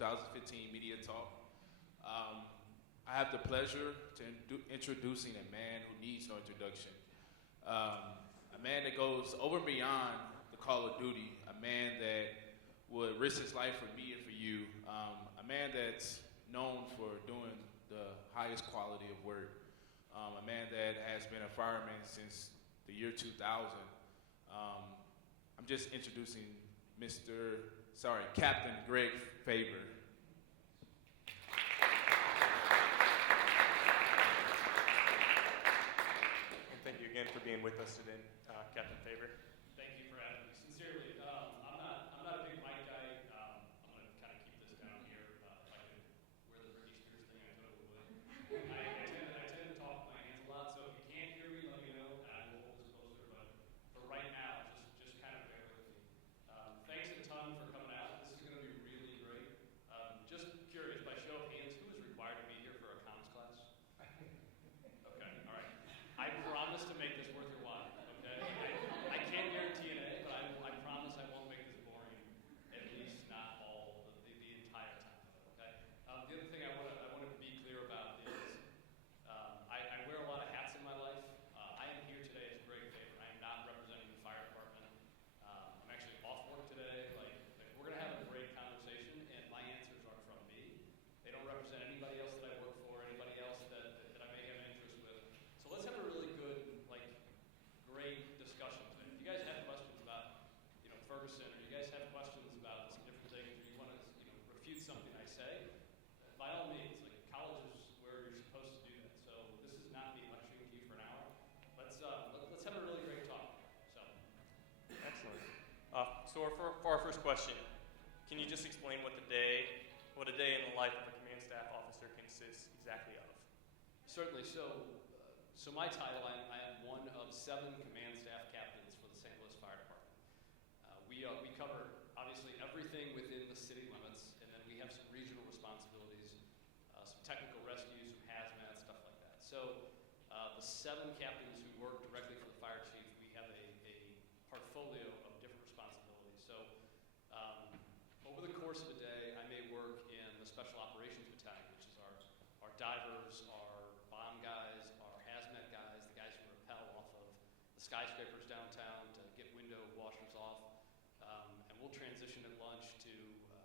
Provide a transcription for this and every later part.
2015 Media Talk. I have the pleasure to introducing a man who needs no introduction. A man that goes over and beyond the call of duty, a man that would risk his life for me and for you, a man that's known for doing the highest quality of work, a man that has been a fireman since the year 2000. I'm just introducing Captain Greg Faber. And thank you again for being with us today, Captain Faber. Thank you for having me. Sincerely, I'm not a big mic guy. I'm going to kind of keep this down here. If I could wear the Britney Spears thing, I totally would. I tend to talk with my hands a lot, so if you can't hear me, let me know, and I will hold this closer. But for right now, just kind of bear with me. Thanks a ton for coming out. This is going to be really great. Just curious, by show of hands, who is required to be here for a comms class? Okay, all right. I promise to make this worth your while, okay? I can't guarantee an A, but I promise I won't make this boring, at least not all the entire time, okay? The other thing I want to be clear about is I wear a lot of hats in my life. I am here today as Greg Faber. I am not representing the fire department. I'm actually off work today. Like we're going to have a great conversation, and my answers are from me. They don't represent anybody else that I work for, anybody else that I may have an interest with. So let's have a really good, great discussion today. If you guys have questions about, Ferguson, or you guys have questions about some different things, or you want to, refute something I say, by all means, college is where you're supposed to do that. So this is not me lecturing to you for an hour. Let's have a really great talk. So. Excellent. So for our first question, can you just explain what a day in the life of a command staff officer consists exactly of? Certainly. So my title, I am one of 7 command staff captains for the St. Louis Fire Department. We cover, obviously, everything within the city limits, and then we have some regional responsibilities, some technical rescue, some hazmat, stuff like that. So the 7 captains who work directly for the fire chief, we have a portfolio of different responsibilities. So over the course of the day, I may work in the Special Operations Battalion, which is our divers, our bomb guys, our hazmat guys, the guys who rappel off of the skyscrapers downtown to get window washers off. And we'll transition at lunch to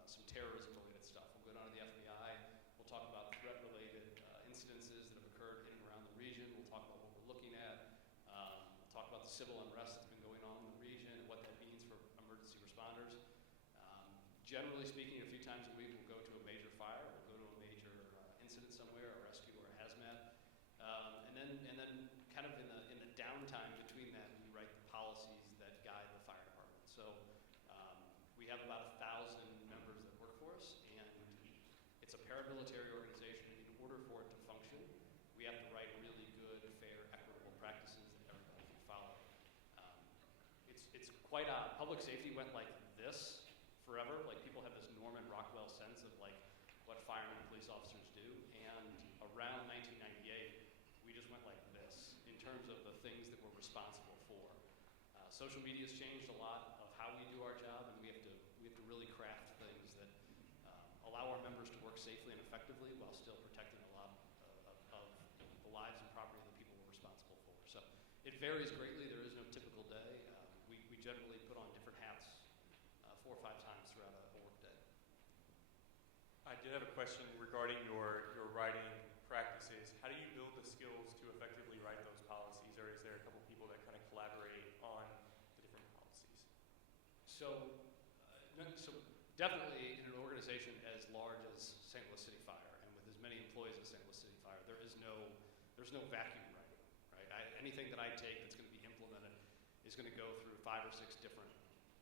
some terrorism-related stuff. We'll go down to the FBI. We'll talk about threat-related incidences that have occurred in and around the region. We'll talk about what we're looking at. We'll talk about the civil unrest that's been going on in the region and what that means for emergency responders. Generally speaking, a few times a week, we'll go to a major fire. We'll go to a major incident somewhere, a rescue or a hazmat. And then kind of in the downtime between that, we write the policies that guide the fire department. So we have about 1,000 members that work for us, and it's a paramilitary organization. In order for it to function, we have to write really good, fair, equitable practices that everybody can follow. It's quite odd. Public safety went like this forever. People have this Norman Rockwell sense of what firemen and police officers do. And around 1998, we just went like this in terms of the things that we're responsible for. Social media has changed a lot of how we do our job, and we have to really craft things that allow our members to work safely and effectively while still protecting a lot of the lives and property of the people we're responsible for. So it varies greatly. There is no typical day. We generally put on different hats 4 or 5 times throughout a work day. I did have a question regarding your writing practices. How do you build the skills to effectively write those policies, or is there a couple people that kind of collaborate on the different policies? So definitely in an organization as large as St. Louis City Fire, and with as many employees as St. Louis City Fire, there's no vacuum writing, right? Anything that I take that's going to be implemented is going to go through 5 or 6 different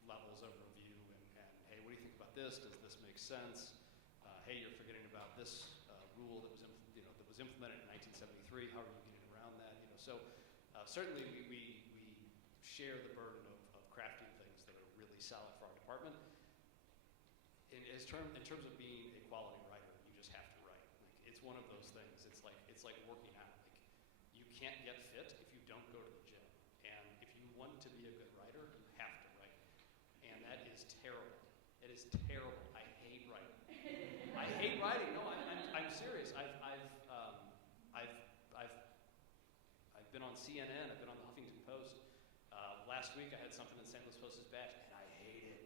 levels of review, and hey, what do you think about this? Does this make sense? Hey, you're forgetting about this rule that was implemented in 1973. How are you getting around that? So certainly we share the burden of crafting things that are really solid for our department. In terms of being a quality writer, you just have to write. It's one of those things. It's like working out. You can't get fit if you don't go to the gym. And if you want to be a good writer, you have to write. And that is terrible. It is terrible. I hate writing. writing. No, I'm serious. I've been on CNN. I've been on the Huffington Post. Last week I had something in St. Louis Post-Dispatch, and I hate it.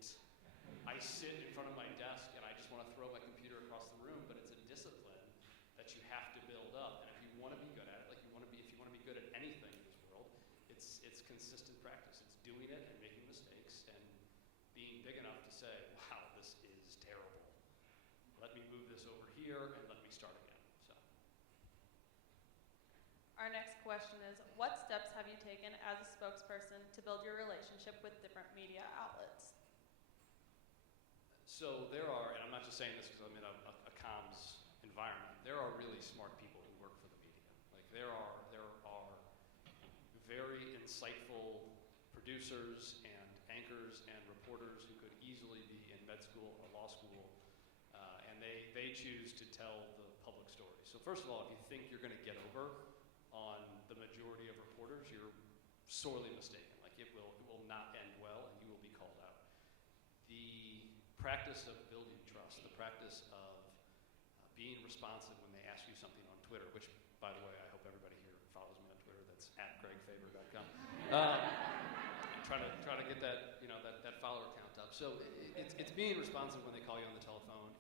I sit in front of my desk and I just want to throw my computer across the room, but it's a discipline that you have to build up. And if you want to be good at it, if you want to be good at anything in this world, it's consistent practice. It's doing it and making mistakes and being big enough to say, wow, this is terrible. Let me move this over here and let me start again. So. Our next question is, what steps have you taken as a spokesperson to build your relationship with different media outlets? So there are, and I'm not just saying this because I'm in a comms environment, there are really smart people who work for the media. Like there are very insightful producers and anchors and reporters who could easily be in med school or law school, and they choose to tell the public story. So first of all, if you think you're going to get over on the majority of reporters, you're sorely mistaken. Like it will not end well, and you will be called out. The practice of building trust, the practice of being responsive when they ask you something on Twitter, which, by the way, I hope everybody here follows me on Twitter. That's @CraigFaber.com. Try to get that that follower count up. So it's being responsive when they call you on the telephone.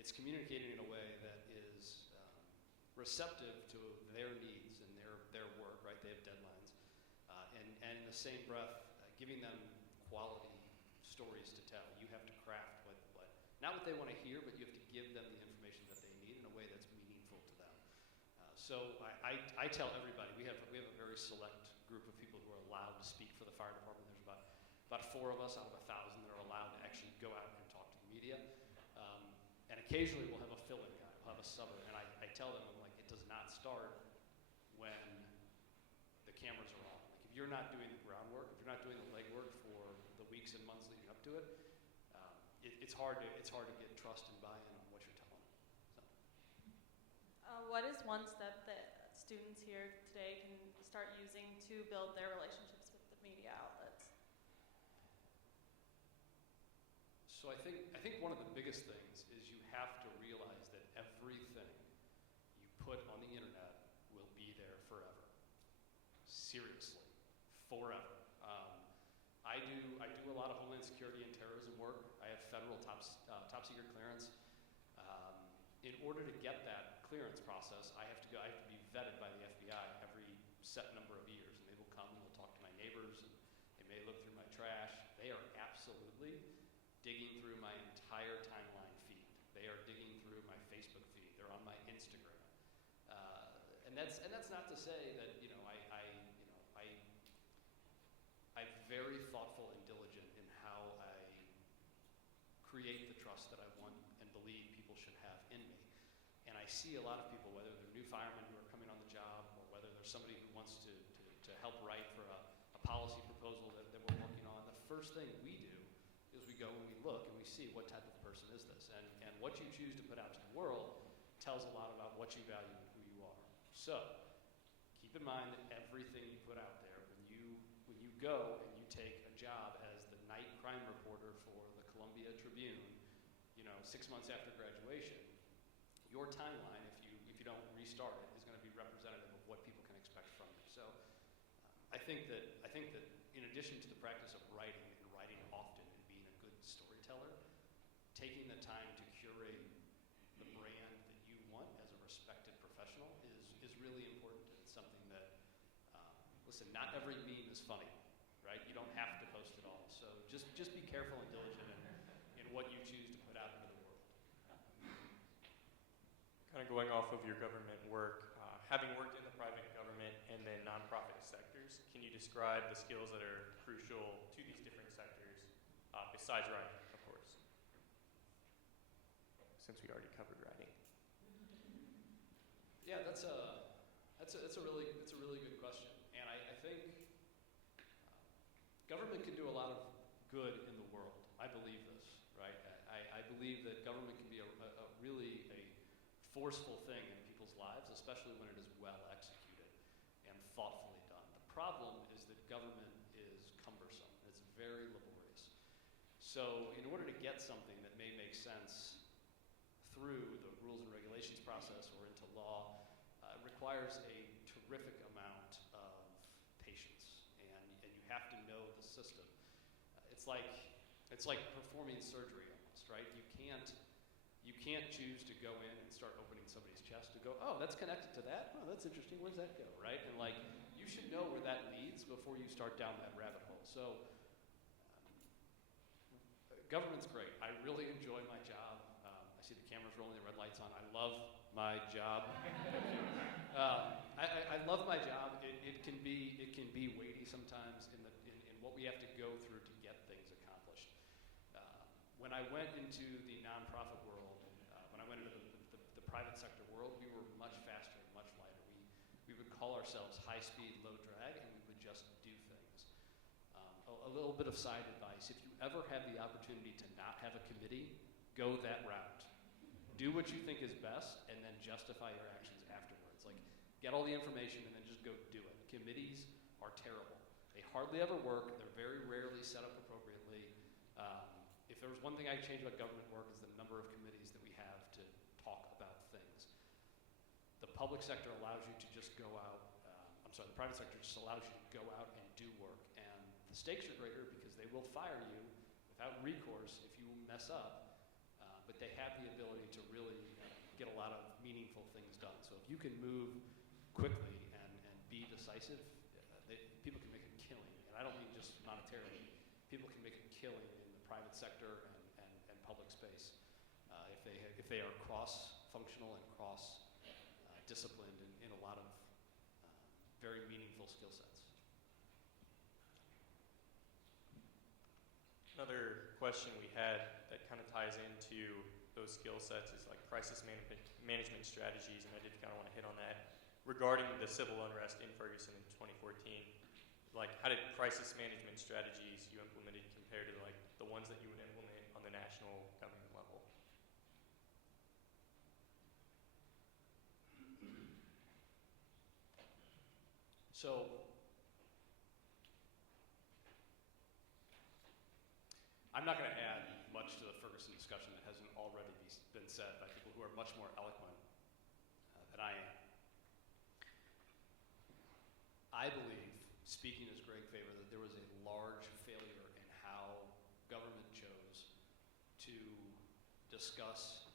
It's communicating in a way that is receptive to their needs and their work. Right? They have deadlines, and in the same breath, giving them quality stories to tell. You have to craft not what they want to hear, but you have to give them the information that they need in a way that's meaningful to them. So I tell everybody, we have a very select group of people who are allowed to speak for the fire department. There's about 4 of us out of 1,000 that are allowed to actually go out and talk to the media. And occasionally we'll have a fill-in guy, we'll have a subber, and I tell them, I'm like, it does not start when the cameras are on. Like if you're not doing the groundwork, if you're not doing the legwork for the weeks and months leading up to it, it's hard to get trust and buy-in on what you're telling them. So. What is one step that students here today can start using to build their relationships with the media outlets? So I think one of the biggest things is you have to realize that everything you put on the internet will be there forever. Seriously, forever. I do a lot of homeland security and terrorism work. I have federal top secret clearance. In order to get that clearance process, I have to be vetted by the FBI every set number of years, and they will come and they'll talk to my neighbors, and they may look through my trash. They are absolutely digging through my entire timeline feed. They are digging through my Facebook feed. They're on my Instagram, and that's not to say that I'm very thoughtful and diligent in how I create the trust that I want and believe people should have in me. And I see a lot of people, whether they're new firemen who are coming on the job or whether there's somebody who wants to help write for a policy proposal that we're working on, the first thing we do is we go and we look and we see what type of person is this. And what you choose to put out to the world tells a lot about what you value and who you are. So keep in mind that everything you put out there, when you go and you take a job as the night crime reporter for the Columbia Tribune, 6 months after graduation, your timeline, if you don't restart it, is going to be representative of what people can expect from you. So I think that in addition to the practice of writing and writing often and being a good storyteller, taking the time to curate the brand that you want as a respected professional is really important. It's something that, listen, not every meme is funny, right? You don't have to post it all. So just be careful and diligent in what you choose to put out into the world. Kind of going off of your government work, having worked in the private government and then nonprofit sectors, can you describe the skills that are crucial to these different sectors, besides writing, of course? Since we already covered writing. Yeah, that's a really good question, and I think government can do a lot of good in the world. I believe this, right? I believe that government can be a really forceful thing in people's lives, especially when it is well executed and thoughtfully done. The problem is that government is cumbersome. It's very laborious. So in order to get something that may make sense through the rules and regulations process or into law requires a terrific amount of patience, and you have to know the system. It's like performing surgery almost, right? You can't choose to go in and start opening somebody's chest to go, oh, that's connected to that? Oh, that's interesting. Where does that go, right? And like, you should know where that leads before you start down that rabbit hole. So government's great. I really enjoy my job. I see the cameras rolling, the red lights on. I love my job. I love my job. It can be weighty sometimes in what we have to go through to get things accomplished. When I went into the nonprofit world, when I went into the private sector world, we were much faster and much lighter. We would call ourselves high speed, low drag, and we would just do things. A little bit of side advice: if you ever have the opportunity to not have a committee, go that route. Do what you think is best, and then justify your actions afterwards. Like, get all the information and then just go do it. Committees are terrible. They hardly ever work. They're very rarely set up appropriately. If there was one thing I'd change about government work, is the number of committees that we have to talk about things. The public sector allows you to just go out. The private sector just allows you to go out and do work, and the stakes are greater because they will fire you without recourse if you mess up. But they have the ability to really get a lot of meaningful things done. So if you can move quickly and be decisive, people can make a killing. And I don't mean just monetarily. People can make a killing in the private sector and public space if they are cross-functional and cross-disciplined in a lot of very meaningful skill sets. Another question we had that kind of ties into those skill sets is like crisis management strategies, and I did kind of want to hit on that regarding the civil unrest in Ferguson in 2014. Like, how did crisis management strategies you implemented compare to like the ones that you would implement on the national government level? So I'm not going to add much to the Ferguson discussion that hasn't already been said by people who are much more eloquent than I am. I believe, speaking as Greg Favor, that there was a large failure in how government chose to discuss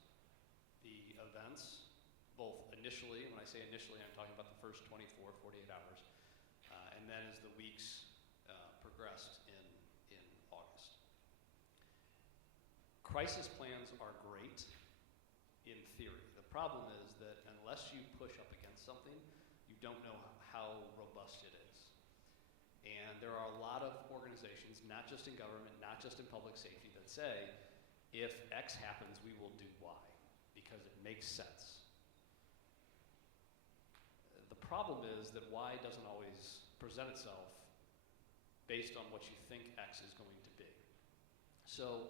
the events, both initially, and when I say initially, I'm talking about the first 24, 48 hours, and then as the weeks progressed in August. Crisis plans are great in theory. The problem is that unless you push up against something, you don't know how robust it is. And there are a lot of organizations, not just in government, not just in public safety, that say, if X happens, we will do Y, because it makes sense. The problem is that Y doesn't always present itself based on what you think X is going to be. So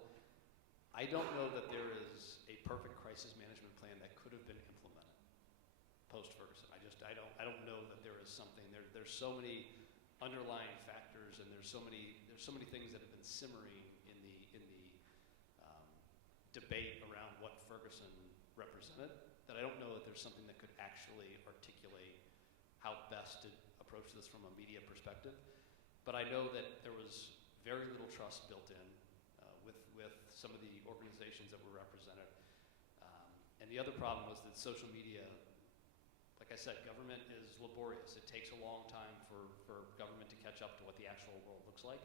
I don't know that there is a perfect crisis management plan that could have been implemented post-Ferguson. I don't know that there is something. There's so many underlying factors, and there's so many things that have been simmering in the debate around what Ferguson represented, that I don't know that there's something that could actually articulate how best to approach this from a media perspective. But I know that there was very little trust built in with some of the organizations that were represented. And the other problem was that social media, like I said, government is laborious. It takes a long time for government to catch up to what the actual world looks like.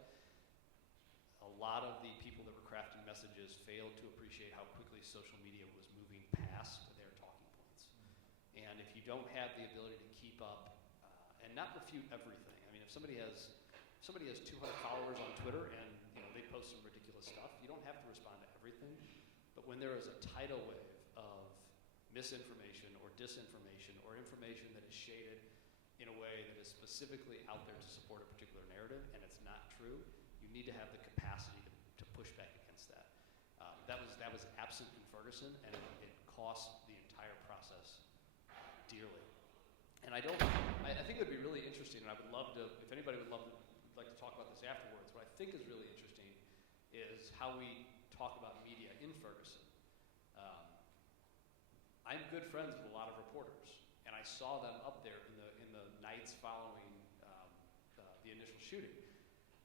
A lot of the people that were crafting messages failed to appreciate how quickly social media was moving past their talking points. And if you don't have the ability to keep up and not refute everything, I mean, if somebody has 200 followers on Twitter and they post some ridiculous stuff, you don't have to respond to everything. But when there is a tidal wave of misinformation or disinformation or information that is shaded in a way that is specifically out there to support a particular narrative and it's not true, you need to have the capacity to push back against that. That was absent in Ferguson, and it cost the entire process dearly. And I think it would be really interesting, and I would love to, if anybody would like to talk about this afterwards, what I think is really interesting is how we talk about media in Ferguson. I'm good friends with a lot of reporters, and I saw them up there in the nights following the initial shooting.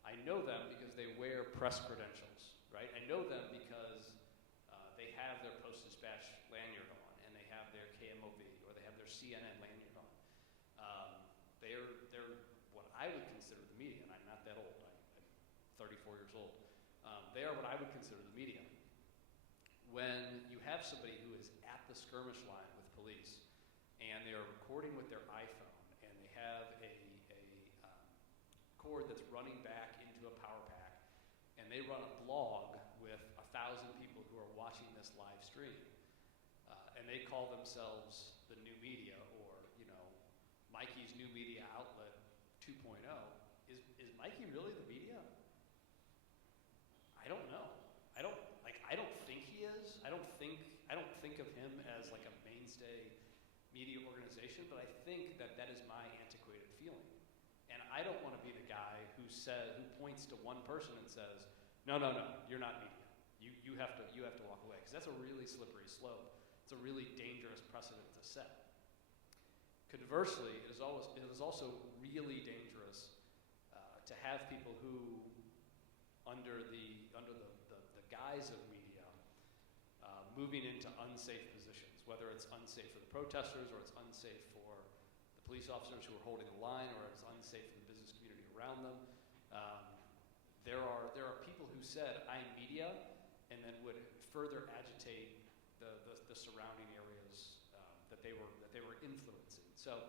I know them because they wear press credentials, right? I know them because they have their Post-Dispatch lanyard on, and they have their KMOV, or they have their CNN lanyard on. They're what I would consider the media, and I'm not that old. I'm 34 years old. They are what I would consider the media. When you have somebody who is at the skirmish line with police, and they are recording with their iPhone, and they have a cord that's running back into a power pack, and they run a blog with 1,000 people who are watching this live stream, and they call themselves the new media, or Mikey's new media outlet 2.0. Is Mikey really the media? I don't know. I don't think he is. I don't think of him as like a mainstay media organization, but I think that is my antiquated feeling. And I don't want to be the guy who points to one person and says, no, you're not media. You have to walk away, because that's a really slippery slope. It's a really dangerous precedent to set. Conversely, it is also really dangerous to have people who, under the guise of media, moving into unsafe positions, whether it's unsafe for the protesters, or it's unsafe for the police officers who are holding the line, or it's unsafe for the business community around them. There are people who said, "I'm media," and then would further agitate the surrounding areas that they were influencing. So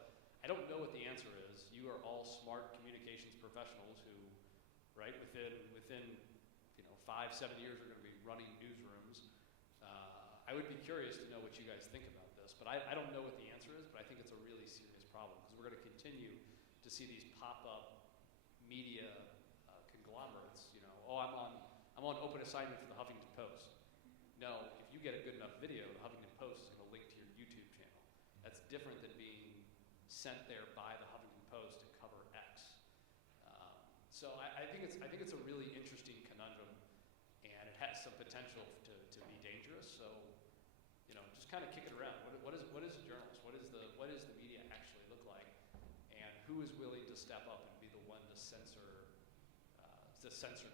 I don't know what the answer is. You are all smart communications professionals who, right, within 5-7 years are going to be running newsrooms. I would be curious to know what you guys think about this, but I don't know what the answer is, but I think it's a really serious problem, because we're going to continue to see these pop-up media conglomerates. I'm on open assignment for the Huffington Post. No, if you get a good enough video, the Huffington Post is going to link to your YouTube channel. That's different than being sent there by the Huffington Post to cover X. So I think it's a really interesting conundrum, and it has some potential to be dangerous. So just kind of kick it around. What is a journalist? What is the media actually look like, and who is willing to step up and be the one to censor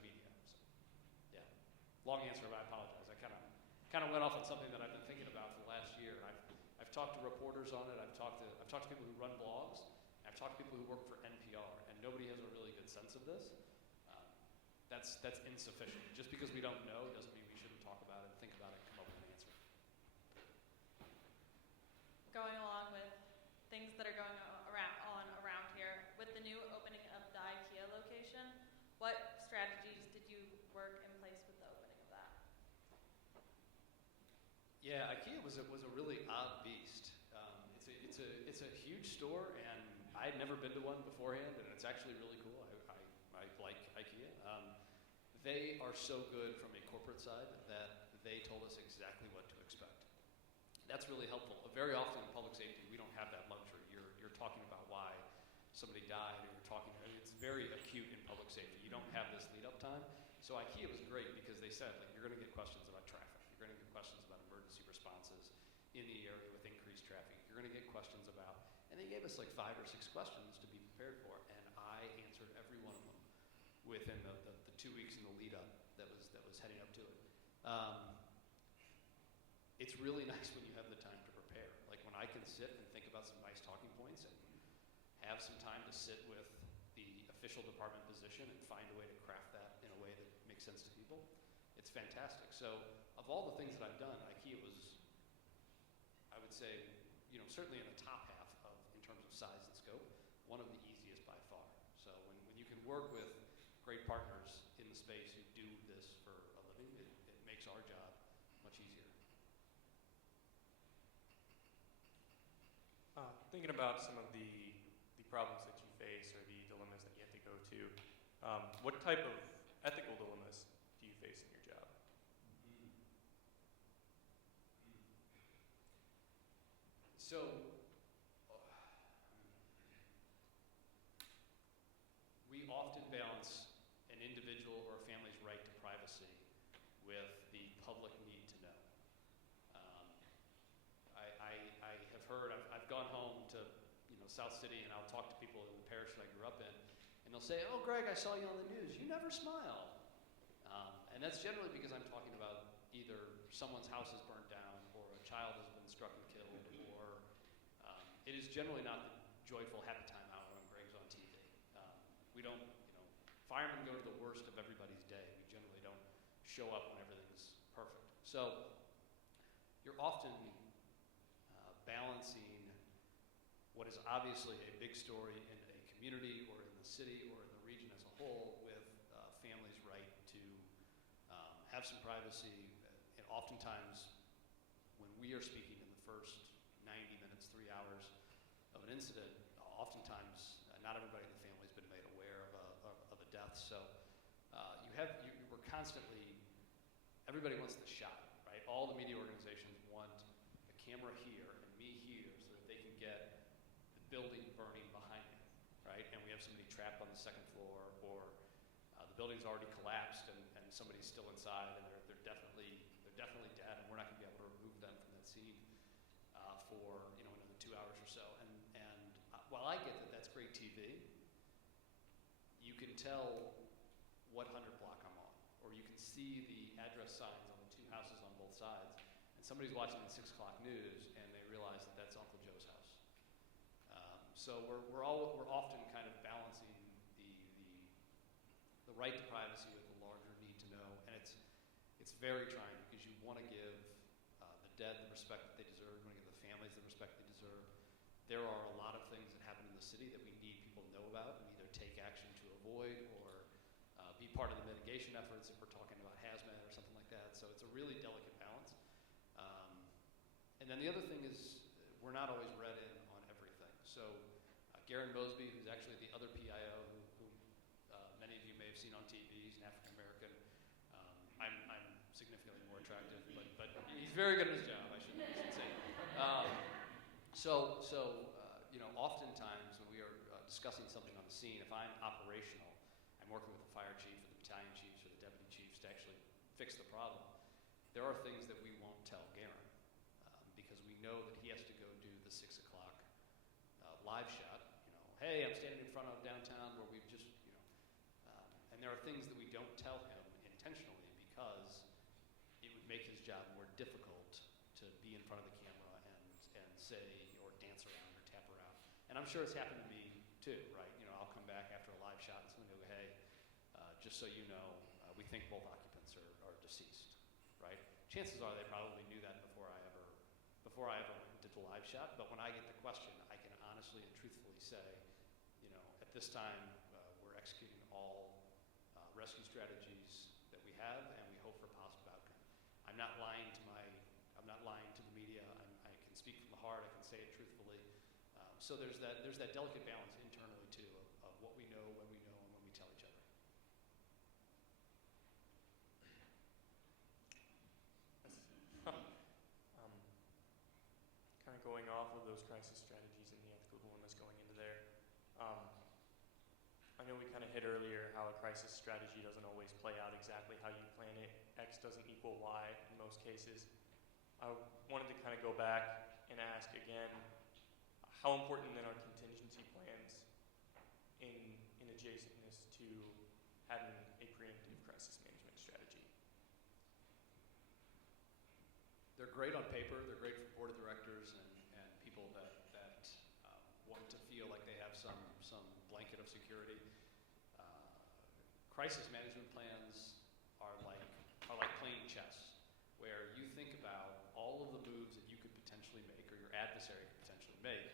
media? So, yeah, long answer, but I apologize. I kind of went off on something that I've been thinking about for the last year. I've talked to reporters on it. I've talked to people who run blogs. I've talked to people who work for NPR, and nobody has a really good sense of this. That's insufficient. Just because we don't know doesn't mean we shouldn't talk about it, think about it, come up with an answer. Going along with things that are going around here, with the new opening of the IKEA location, what strategies did you work in place with the opening of that? Yeah, IKEA was a really odd beast. It's a huge store, and I had never been to one beforehand, and it's actually really cool. I like IKEA. They are so good from a corporate side that they told us exactly what to expect. That's really helpful. Very often in public safety, we don't have that luxury. You're talking about why somebody died, or it's very acute in public safety. You don't have this lead up time. So IKEA was great because they said, you're going to get questions about traffic. You're going to get questions about emergency responses in the area with increased traffic. You're going to get questions about, and they gave us 5 or 6 questions to be prepared for, and I answered every one of them within the 2 weeks in the lead up that was heading up to it. It's really nice when you have the time to prepare. Like when I can sit and think about some nice talking points and have some time to sit with the official department position and find a way to craft that in a way that makes sense to people, it's fantastic. So of all the things that I've done, IKEA was, I would say, certainly in the top half in terms of size and scope, one of the easiest by far. So when you can work with great partners in the space who do this for a living, it makes our job much easier. Thinking about some of the problems that you face, or the dilemmas that you have to go to, what type of ethical dilemmas do you face in your job? So, we often balance an individual or a family's right to privacy with the public need to know. I South City, and I'll talk to people in the parish that I grew up in, and they'll say, "Oh, Greg, I saw you on the news. You never smile." And that's generally because I'm talking about either someone's house is burnt down, or a child has been struck and killed, or it is generally not the joyful, happy time hour when Greg's on TV. We don't, firemen go to the worst of everybody's day. We generally don't show up when everything's perfect. So you're often balancing what is obviously a big story in a community or in the city or in the region as a whole with families' right to have some privacy. And oftentimes, when we are speaking in the first 90 minutes, 3 hours of an incident, oftentimes not everybody in the family has been made aware of a death. So we're constantly, everybody wants the shot, right? All the media organizations want a camera here and me here so that they can get the building burning behind me, right? And we have somebody trapped on the second floor, or the building's already collapsed and somebody's still inside and they're definitely dead, and we're not going to be able to remove them from that scene for another 2 hours or so. And while I get that that's great TV, you can tell what 100 block I'm on, or you can see the address signs on the two houses on both sides, and somebody's watching the 6 o'clock news and they realize that that's Uncle Joe's house. So we're often kind of balancing the right to privacy with the larger need to know, and it's very trying because you want to give the dead the respect that they deserve, you want to give the families the respect they deserve. There are a lot of things that happen in the city that we need people to know about and either take action to avoid or be part of the mitigation efforts if we're talking about hazmat or something like that. So it's a really delicate balance. And then the other thing is we're not always read in on everything. So Garen Mosby, who's actually the other PIO who many of you may have seen on TV, he's an African American. I'm significantly more attractive, but he's very good at his job. I should say. Oftentimes when we are discussing something on the scene, if I'm operational, I'm working with the fire chief or the battalion chiefs or the deputy chiefs to actually fix the problem. There are things that we won't tell Garen because we know that he has to go do the 6 o'clock live shot. Hey, I'm standing in front of downtown where we've just, and there are things that we don't tell him intentionally because it would make his job more difficult to be in front of the camera and say or dance around or tap around. And I'm sure it's happened to me too, right? I'll come back after a live shot and somebody will go, hey, just so you know, we think both occupants are deceased, right? Chances are they probably knew that before I ever did the live shot. But when I get the question, I can honestly and truthfully say, at this time, we're executing all rescue strategies that we have, and we hope for a positive outcome. I'm not lying to the media. I can speak from the heart. I can say it truthfully. So there's that delicate balance internally too of what we know, when we know, and when we tell each other. Kind of going off of those crisis strategies and the ethical dilemmas going into there. I know we kind of hit earlier how a crisis strategy doesn't always play out exactly how you plan it. X doesn't equal Y in most cases. I wanted to kind of go back and ask again, how important then are contingency plans in adjacentness to having a preemptive crisis management strategy? They're great on paper. They're great for board of directors and people that want to feel like they have some blanket of security. Crisis management plans are like playing chess, where you think about all of the moves that you could potentially make or your adversary could potentially make,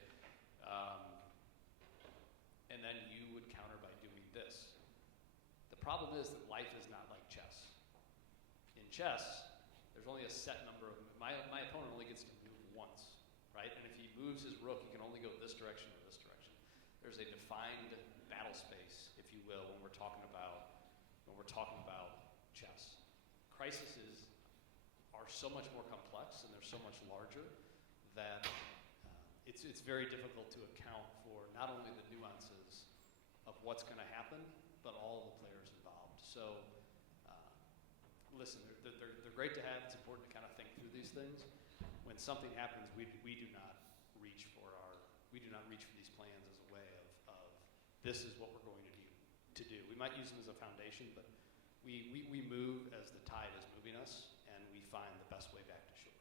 and then you would counter by doing this. The problem is that life is not like chess. In chess, there's only a set number of my opponent only gets to move once, right? And if he moves his rook, he can only go this direction or this direction. There's a defined battle space, if you will, when we're talking about chess. Crises are so much more complex and they're so much larger that it's very difficult to account for not only the nuances of what's going to happen, but all of the players involved. So, listen, they're great to have. It's important to kind of think through these things. When something happens, we do not reach for we do not reach for these plans as a way of this is what we're going to do. We might use them as a foundation, but we move as the tide is moving us, and we find the best way back to shore.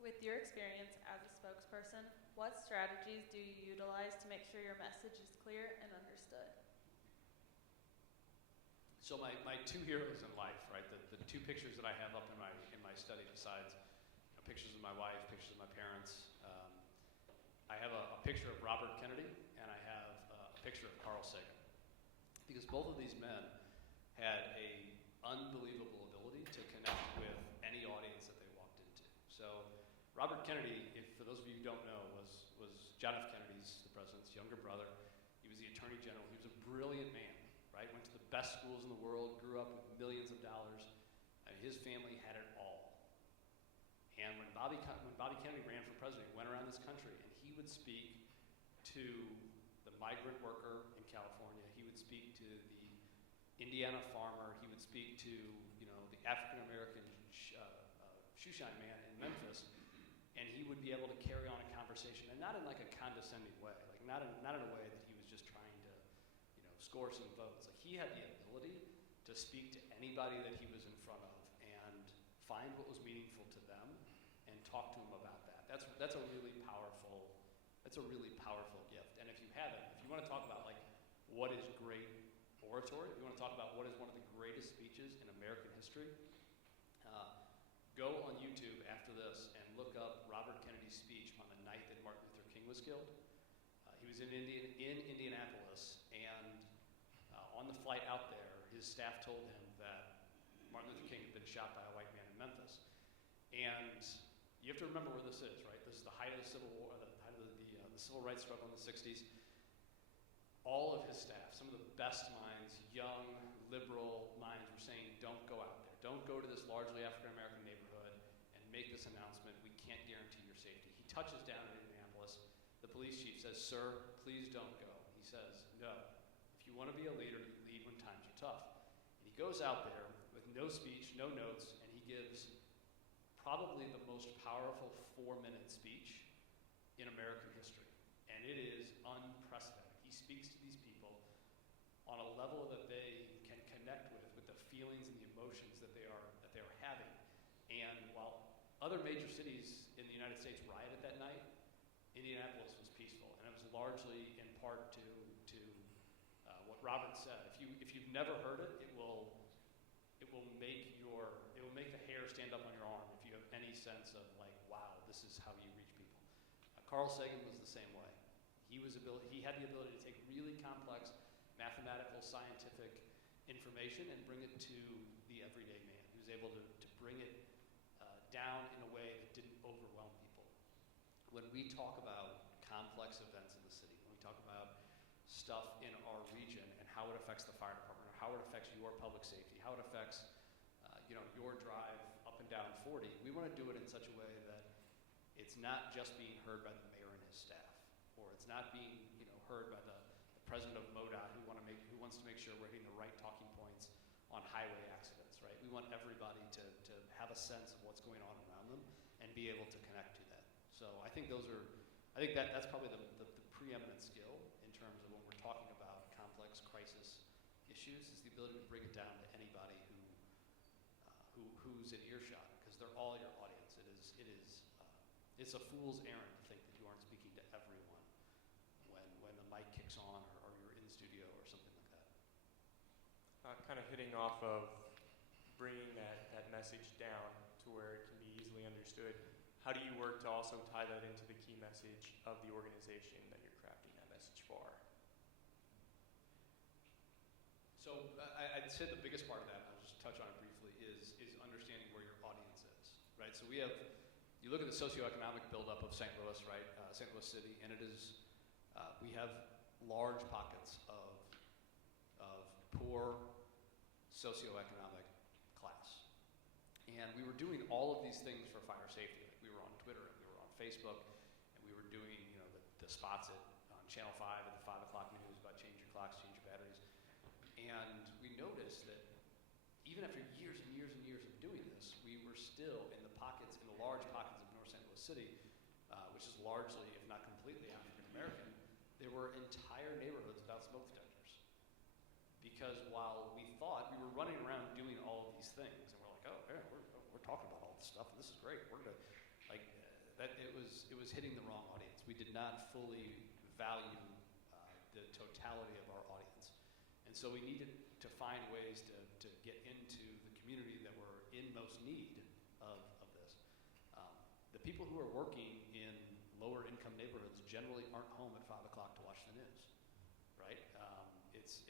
With your experience as a spokesperson, what strategies do you utilize to make sure your message is clear and understood? So my two heroes in life, right? The two pictures that I have up in my study, besides pictures of my wife, pictures of my parents. I have a picture of Robert Kennedy, and I have a picture of Carl Sagan, because both of these men had a unbelievable ability to connect with any audience that they walked into. So Robert Kennedy, for those of you who don't know, was John F. Kennedy's, the president's younger brother. He was the Attorney General. He was a brilliant man, right? Went to the best schools in the world, grew up with millions of dollars. His family had it all. And when Bobby Kennedy ran for president, he went around this country, and he would speak to the migrant worker in California. He would speak to the Indiana farmer. He would speak to the African American shoeshine man in Memphis, and he would be able to carry on a conversation, and not in like a condescending way, like not in a way that he was just trying to score some votes. Like, he had the ability to speak to anybody that he was in front of and find what was meaningful to them and talk to them about that. That's a really powerful gift. And if you have it, if you want to talk about like what is great oratory, if you want to talk about what is one of the greatest speeches in American history, go on YouTube after this and look up Robert Kennedy's speech on the night that Martin Luther King was killed. He was in Indianapolis, and on the flight out there, his staff told him that Martin Luther King had been shot by a white man in Memphis. And you have to remember where this is, right? This is the height of the Civil War, the height of the Civil Rights struggle in the 60s. All of his staff, some of the best minds, young, liberal minds, were saying, don't go out there. Don't go to this largely African-American neighborhood and make this announcement. We can't guarantee your safety. He touches down in Indianapolis. The police chief says, sir, please don't go. He says, no. If you want to be a leader, you lead when times are tough. And he goes out there with no speech, no notes, and he gives probably the most powerful 4-minute speech in American history. And it is unprecedented. He speaks to these people on a level that they can connect with the feelings and the emotions that they are having. And while other major cities in the United States rioted that night, Indianapolis was peaceful, and it was largely in part to what Robert said. If you've never heard it, it will make the hair stand up on your arm if you have any sense of like, wow, this is how you reach people. Carl Sagan was the same way. He had the ability to take really complex mathematical, scientific information and bring it to the everyday man. He was able to bring it down in a way that didn't overwhelm people. When we talk about complex events in the city, when we talk about stuff in our region and how it affects the fire department, or how it affects your public safety, how it affects your drive up and down 40, we want to do it in such a way that it's not just being heard by the mayor and his staff, or it's not being heard by the president of MoDOT who wants to make sure we're hitting the right talking points on highway accidents, right? We want everybody to have a sense of what's going on around them and be able to connect to that. So I think that's probably the preeminent skill in terms of when we're talking about complex crisis issues, is the ability to bring it down to anybody who's in earshot, because they're all your audience. It's a fool's errand to think that you aren't speaking to everyone when the mic kicks on or you're in the studio or something like that. Kind of hitting off of bringing that message down to where it can be easily understood, how do you work to also tie that into the key message of the organization that you're crafting that message for? So I'd say the biggest part of that, I'll just touch on it briefly, is understanding where your audience is, right? So you look at the socioeconomic buildup of St. Louis, right? St. Louis City, and it is, we have large pockets of poor socioeconomic class. And we were doing all of these things for fire safety. Like, we were on Twitter, and we were on Facebook, and we were doing the spots on Channel 5 at the 5 o'clock news about change your clocks, change your batteries. And we noticed that even after years and years and years of doing this, we were still in the large pockets of North St. Louis City, which is largely, if not completely, African American, there were entire neighborhoods without smoke detectors. Because while we thought we were running around doing all of these things, and we're like, oh yeah, we're talking about all this stuff, and this is great. We're gonna like that. It was hitting the wrong audience. We did not fully value the totality of our audience, and so we needed to find ways to get into the community that were in most need of this. The people who are working in lower income neighborhoods generally aren't home at 5 o'clock to watch the news, right? It's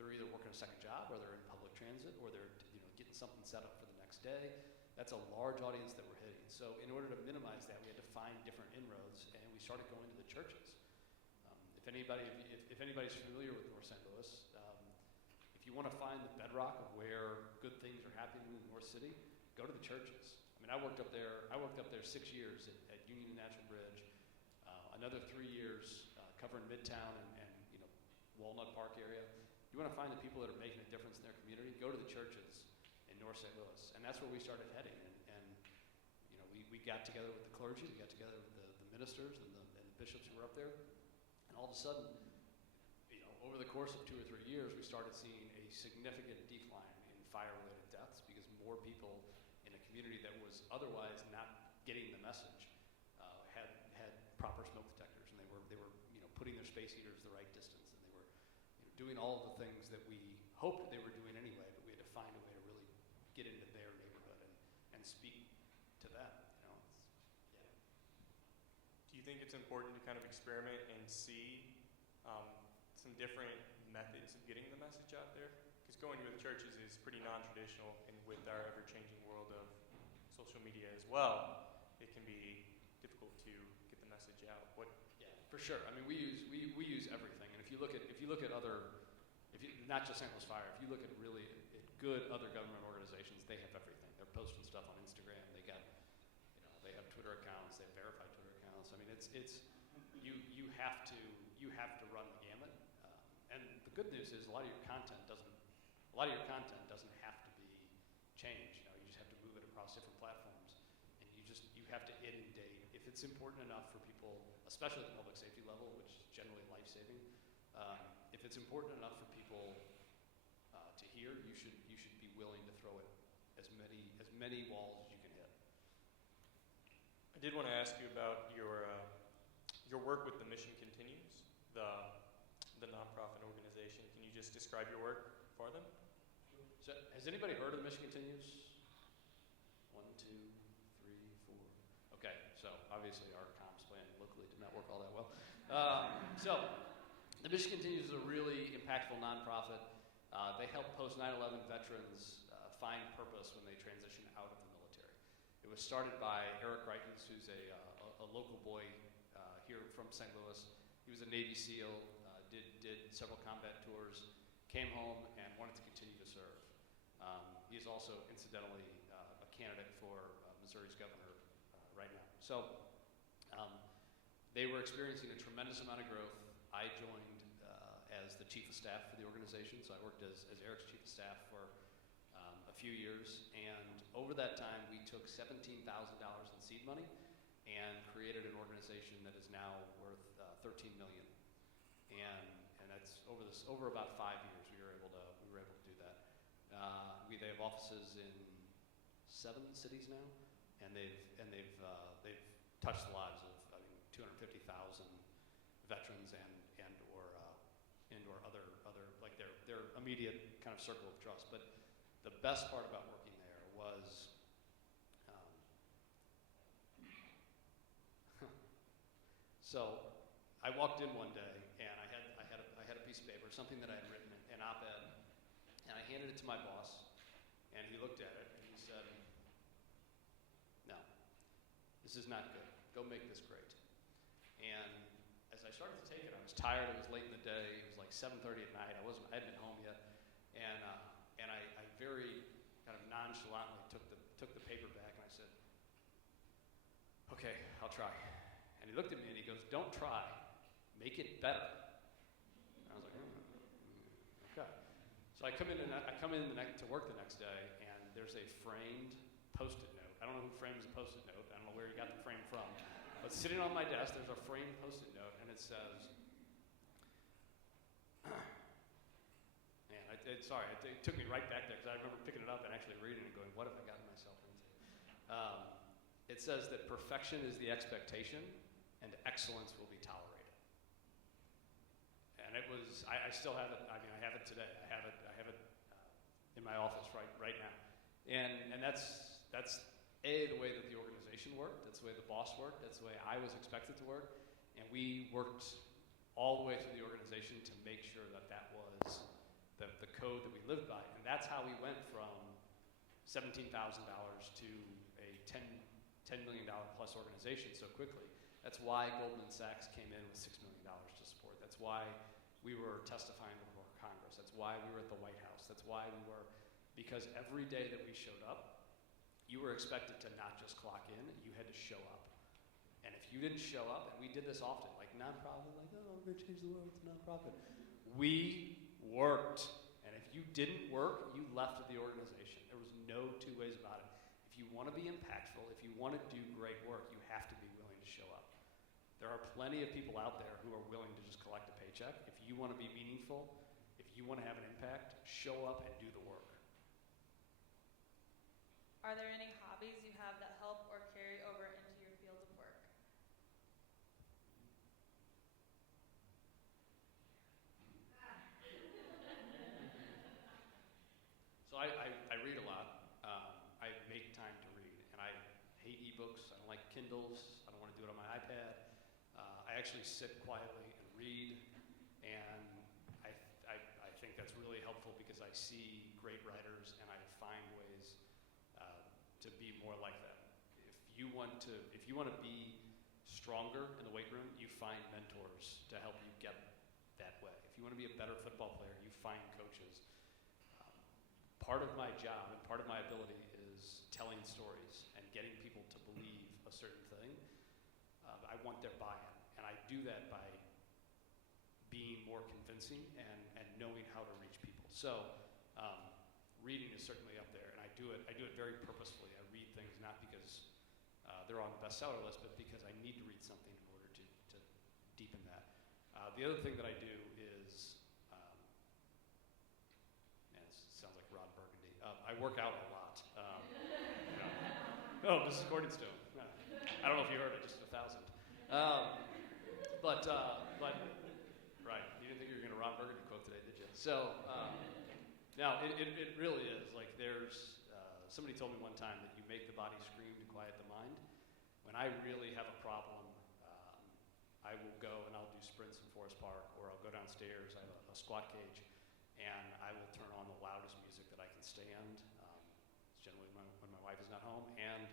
they're either working a second job, or they're in public transit, or they're getting something set up for the next day. That's a large audience that we're hitting. So in order to minimize that, we had to find different inroads, and we started going to the churches. If anybody's familiar with North St. Louis, if you want to find the bedrock of where good things are happening in the North City, go to the churches. I mean, I worked up there 6 years at Union and Natural Bridge, another 3 years covering Midtown and Walnut Park area. You want to find the people that are making a difference in their community, go to the churches in North St. Louis. And that's where we started heading. And we got together with the clergy, we got together with the ministers and the bishops who were up there. And all of a sudden, over the course of 2 or 3 years, we started seeing a significant decline in fire-related deaths because more people in a community that was otherwise not getting the message had proper smoke detectors, and they were putting their space heaters the right distance, and they were doing all of the things that we hoped they were doing anyway, but we had to find a way to really get into their neighborhood and speak to them. Do you think it's important to kind of experiment and see some different methods of getting the message out there? Because going to the churches is pretty non-traditional, and with our ever-changing world of social media as well, it can be difficult to get the message out. Yeah, for sure. I mean, we use everything, and if you look at other, not just St. Louis Fire, if you look at really at good other government organizations, they have everything. They're posting stuff on Instagram. They got, they have Twitter accounts. They have verified Twitter accounts. I mean, you have to run the gamut. And the good news is a lot of your content doesn't have to be changed. You just have to move it across different platforms, and you have to inundate. If it's important enough for people, especially at the public safety level, which is generally life-saving, if it's important enough for people to hear, you should be willing to throw it as many walls as you can hit. I did want to ask you about your work with the Mission Continues, the nonprofit organization. Can you just describe your work for them? So, has anybody heard of the Mission Continues? 1, 2, 3, 4. Okay, so obviously our comms plan locally did not work all that well. So, the Mission Continues is a really impactful nonprofit. They help post 9/11 veterans find purpose when they transition out of the military. It was started by Eric Reitens, who's a local boy here from St. Louis. He was a Navy SEAL, did several combat tours, came home, and wanted to continue to serve. He is also, incidentally, a candidate for Missouri's governor right now. So they were experiencing a tremendous amount of growth. I joined as the chief of staff for the organization, so I worked as Eric's chief of staff for a few years. And over that time, we took $17,000 in seed money and created an organization that is now worth $13 million. And that's over about 5 years we were able to do that. They have offices in 7 cities now, and they've touched the lives of 250,000 veterans and or other like their immediate kind of circle of trust. But the best part about working there was so I walked in one day and I had a piece of paper, something that I had written, an op-ed, and I handed it to my boss, and he looked at it and he said, "No, this is not good. Go make this great." And as I started to take it, I was tired. It was late in the day. It was like 7:30 at night. I hadn't been home yet, and I very kind of nonchalantly took the paper back and I said, "Okay, I'll try." And he looked at me and he goes, "Don't try. Make it better." And I was like, "Okay." So I come in to work the next day, and there's a framed Post-it note. I don't know who frames a Post-it note. I don't know where he got the frame from. But sitting on my desk, there's a framed Post-it note, and it says, man, it took me right back there because I remember picking it up and actually reading it and going, what have I gotten myself into? It says that perfection is the expectation and excellence will be tolerated. And it was, I still have it, I mean, I have it today. I have it in my office right now. And that's the way that the organization worked. That's the way the boss worked. That's the way I was expected to work. And we worked all the way through the organization to make sure that that was the code that we lived by. And that's how we went from $17,000 to a $10 million plus organization so quickly. That's why Goldman Sachs came in with $6 million to support. That's why we were testifying before Congress. That's why we were at the White House. That's why we were, because every day that we showed up, you were expected to not just clock in, you had to show up. And if you didn't show up, and we did this often, like nonprofit, like, oh, we're gonna change the world, it's a nonprofit. We worked. And if you didn't work, you left the organization. There was no two ways about it. If you want to be impactful, if you want to do great work, you have to be willing to show up. There are plenty of people out there who are willing to just collect a paycheck. If you want to be meaningful, if you want to have an impact, show up and do the work. Are there any hobbies you have that help or carry over into your field of work? So I read a lot. I make time to read, and I hate ebooks. I don't like Kindles. I don't want to do it on my iPad. I actually sit quietly and read, and I think that's really helpful because I see great writers and I find ways to be more like them. If you want to be stronger in the weight room, you find mentors to help you get that way. If you want to be a better football player, you find coaches. Part of my job and part of my ability is telling stories and getting people to believe a certain thing. I want their buy-in, and I do that by being more convincing and knowing how to reach people. So reading is certainly up there, and I do it very purposefully. I read things not because they're on the bestseller list, but because I need to read something in order to deepen that. The other thing that I do is, man, this sounds like Ron Burgundy. I work out a lot. Oh, Mrs. Gordonstone. I don't know if you heard it, just 1,000. But right, you didn't think you were going to Ron Burgundy quote today, did you? So, now, it really is. Like, there's, somebody told me one time that you make the body scream to quiet the mind. When I really have a problem, I will go and I'll do sprints in Forest Park, or I'll go downstairs, I have a squat cage, and I will turn on the loudest music that I can stand. It's generally when my wife is not home, and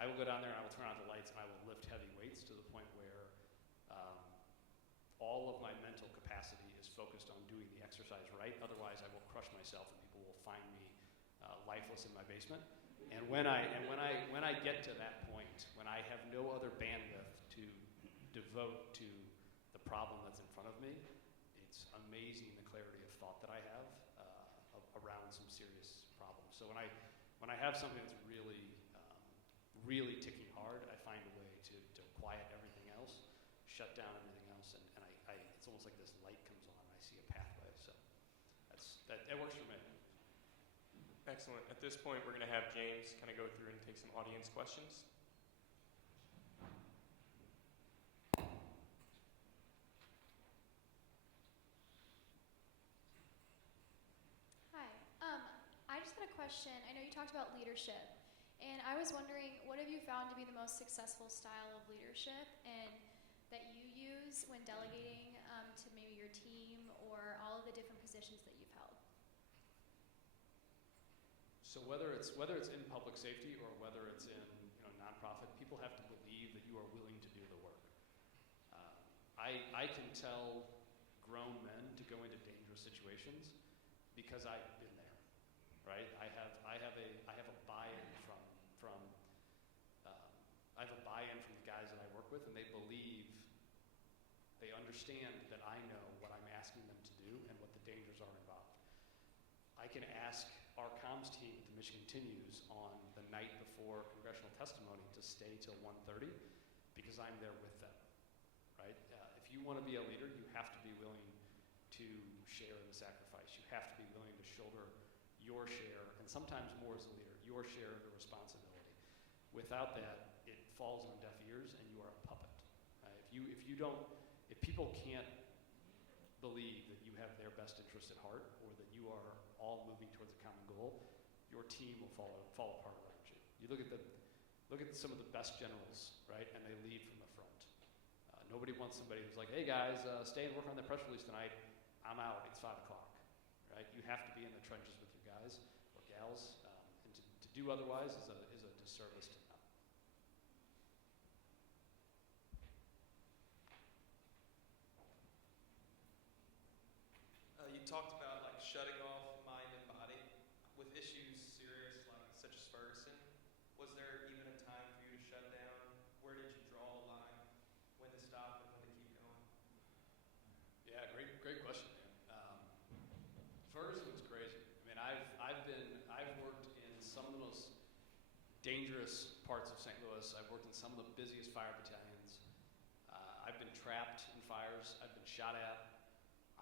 I will go down there and I will turn on the lights and I will lift heavy weights to the point where all of my mental capacity is focused on doing the exercise right. Otherwise, I will crush myself and people will find me lifeless in my basement. And when I get to that point, when I have no other bandwidth to devote to the problem that's in front of me, it's amazing the clarity of thought that I have around some serious problems. So when I have something that's really really ticking hard, I find a way to quiet everything else, shut down everything else, and it's almost like this light comes on and I see a pathway. So that works for me. Excellent. At this point, we're going to have James kind of go through and take some audience questions. Hi. I just had a question. I know you talked about leadership, and I was wondering, what have you found to be the most successful style of leadership and that you use when delegating to maybe your team or all of the different positions that you've held? So whether it's in public safety or whether it's in nonprofit, people have to believe that you are willing to do the work. I can tell grown men to go into dangerous situations because I've been there, right? I have a buy-in from the guys that I work with, and they understand that I know what I'm asking them to do and what the dangers are involved. I can ask our comms team at the Mission Continues on the night before congressional testimony to stay till 1:30, because I'm there with them, right? If you want to be a leader, you have to be willing to share in the sacrifice. You have to be willing to shoulder your share, and sometimes more as a leader, your share of the responsibility. Without that, it falls on deaf ears, and you are a puppet. Right? If people can't believe that you have their best interest at heart, or that you are all moving towards a common goal, your team will fall apart around you. You look at some of the best generals, right, and they lead from the front. Nobody wants somebody who's like, hey guys, stay and work on the press release tonight. I'm out. It's 5 o'clock, right? You have to be in the trenches with your guys or gals, and to do otherwise is a disservice to them. You talked about like shutting off mind and body with issues serious like such as Ferguson. Was there even a time for you to shut down? Where did you draw the line? When to stop and when to keep going? Yeah, great question, man. Ferguson was crazy. I mean, I've worked in some of the most dangerous parts of St. Louis. I've worked in some of the busiest fire battalions. I've been trapped in fires. I've been shot at.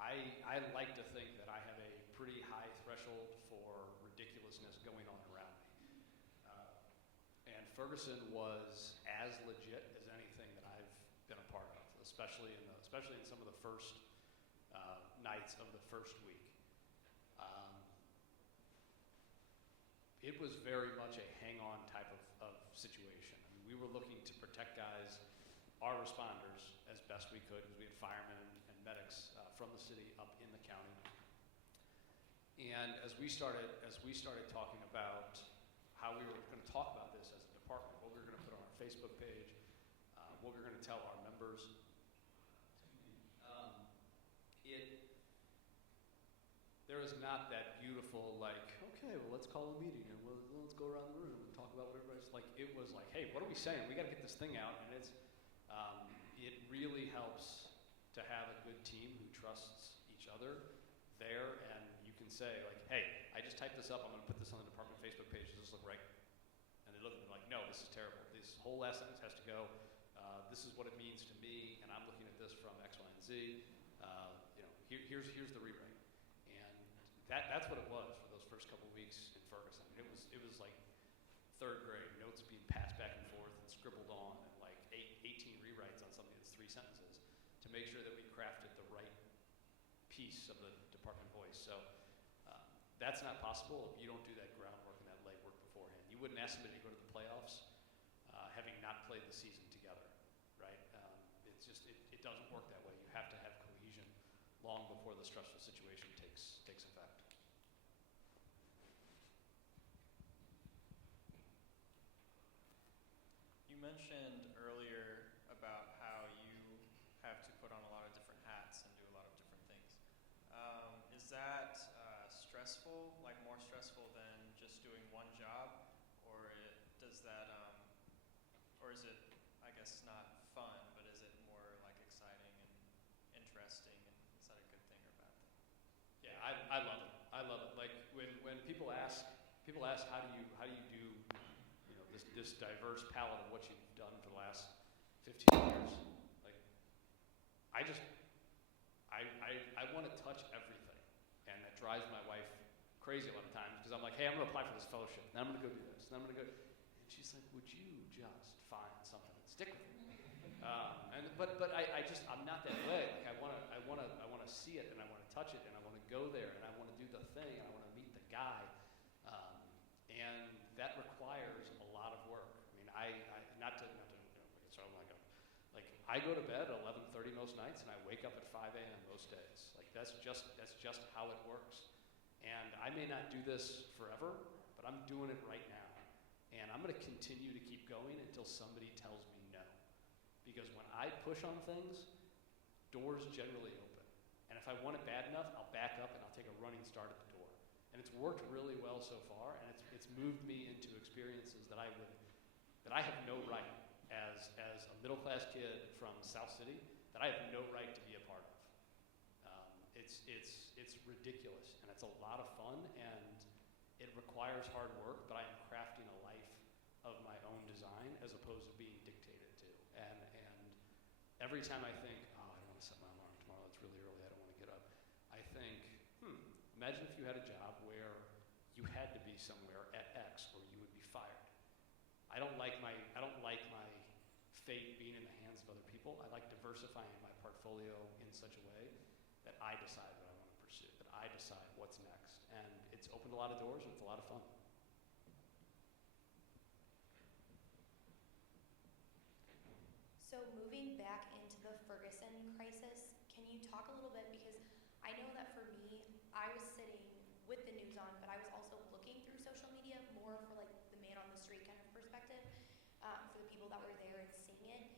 I like to think that I have a pretty high threshold for ridiculousness going on around me. And Ferguson was as legit as anything that I've been a part of, especially in some of the first nights of the first week. It was very much a hang-on type of situation. I mean, we were looking to protect guys, our responders, as best we could, because we had firemen and medics from the city up in the county. And as we started talking about how we were going to talk about this as a department, what we were going to put on our Facebook page, what we were going to tell our members, there is not that beautiful, like, okay, well, let's call a meeting and let's go around the room and talk about what everybody's like. It was like, hey, what are we saying? We got to get this thing out, and it really helps to have a good team who trusts each other there, and you can say, like, hey, I just typed this up. I'm going to put this on the department Facebook page. Does this look right? And they look at me like, no, this is terrible. This whole last sentence has to go. This is what it means to me, and I'm looking at this from X, Y, and Z. Here's the rewrite. That's what it was for those first couple of weeks in Ferguson. It was like third grade, notes being passed back and forth and scribbled on, and like 18 rewrites on something that's 3 sentences to make sure that we crafted the right piece of the department voice. So that's not possible if you don't do that groundwork and that legwork beforehand. You wouldn't ask somebody to go to the playoffs having not played the season together, right? It doesn't work that way. You have to have cohesion long before the stressful situation takes effect. You mentioned earlier about how you have to put on a lot of different hats and do a lot of different things. Is that stressful, like more stressful than just doing one job, or or is it, I guess, not fun, but is it more like exciting and interesting, and is that a good thing or a bad thing? Yeah, I love it. I love it. Like when people ask how do you do this diverse palette of what you've done for the last 15 years. Like I want to touch everything, and that drives my wife crazy a lot of times because I'm like, hey, I'm going to apply for this fellowship, then I'm going to go do this, then I'm going to go, and she's like, would you just find something and stick with it? But I'm not that way. Like I want to see it, and I want to touch it, and I want to go there, and I want to do the thing, and I want to meet the guy, and that requires a lot of work. I mean, I go to bed at 11:30 most nights, and I wake up at 5 a.m. most days. Like that's just how it works. And I may not do this forever, but I'm doing it right now, and I'm going to continue to keep going until somebody tells me no. Because when I push on things, doors generally open. And if I want it bad enough, I'll back up and I'll take a running start at the door. And it's worked really well so far, and it's moved me into experiences that I have no right as a middle-class kid from South City that I have no right to be a part of. It's ridiculous, and it's a lot of fun, and it requires hard work, but I am crafting a life of my own design as opposed to being dictated to. every time I think, oh, I don't want to set my alarm tomorrow, it's really early, I don't want to get up, I think, imagine if you had a job where you had to be somewhere at X or you would be fired. I don't like my fate being in the hands of other people. I like diversifying my portfolio in such a way that I decide what I want to pursue, that I decide what's next. And it's opened a lot of doors and it's a lot of fun. So moving back into the Ferguson crisis, can you talk a little bit, because I know that for me, I was sitting with the news on, but I was also looking through social media more for like the man on the street kind of perspective, for the people that were there and seeing it.